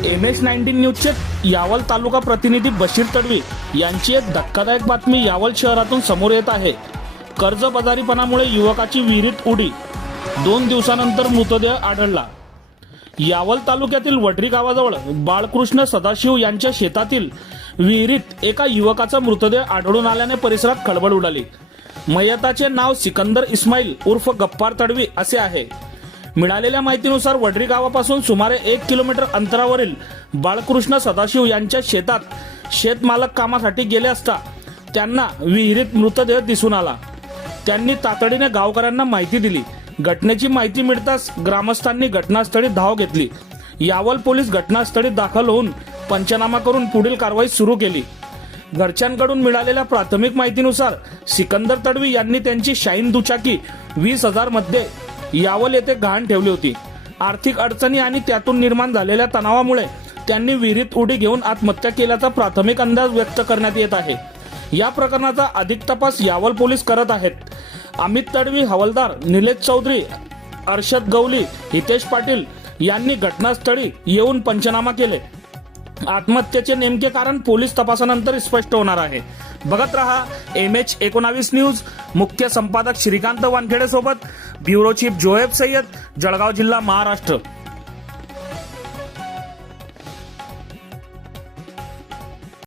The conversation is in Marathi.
MS-19 न्यूजचे यावल तालुका प्रतिनिधी बशीर तडवी यांची एक धक्कादायक बातमी यावल शहरातून समोर येत आहे। कर्जबाजारीपणामुळे युवकाची विहिरीत उडी, 2 दिवसानंतर मृतदेह आढळला। यावल तालुक्यातील वडरी गावाजवळ बाळकृष्ण सदाशिव यांच्या शेतातील विहिरीत एका युवकाचा मृतदेह आढळून आल्याने परिसरात खळबळ उडाली। मयताचे नाव सिकंदर इस्माईल उर्फ गप्पार तडवी असे आहे। मिळालेल्या माहितीनुसार वडरी गावापासून सुमारे 1 किलोमीटर अंतरावरील बाळकृष्ण सदाशिव यांच्या शेतात शेतमालक कामासाठी गेले असता त्यांना विहिरीत मृतदेह दिसून आला। त्यांनी तातडीने गावकऱ्यांना माहिती दिली। घटनेची माहिती मिळताच ग्रामस्थांनी घटनास्थळी धाव घेतली। यावल पोलीस घटनास्थळी दाखल होऊन पंचनामा करून पुढील कारवाई सुरू केली। घरच्यांकडून मिळालेल्या प्राथमिक माहितीनुसार सिकंदर तडवी यांनी त्यांची शाईन दुचाकी 20,000 मध्ये यावल येथे गहाण ठेवली होती। आर्थिक अडचणी आणि त्यातून निर्माण झालेल्या तणावामुळे त्यांनी विहिरीत उडी घेऊन आत्महत्या केल्याचा प्राथमिक अंदाज व्यक्त करण्यात येत आहे। या प्रकरणाचा अधिक तपास यावल पोलीस करत आहेत। अमित तडवी, हवालदार निलेश चौधरी, अर्षद गवली, हितेश पाटील यांनी घटनास्थळी येऊन पंचनामा केले। आत्महत्येचे नेमके कारण पोलीस तपासानंतर स्पष्ट होणार आहे। बघत रहा MH19 न्यूज। मुख्य संपादक श्रीकांत वानखेडे सोबत ब्युरो चीफ जोएब सय्यद, जळगाव जिल्हा, महाराष्ट्र।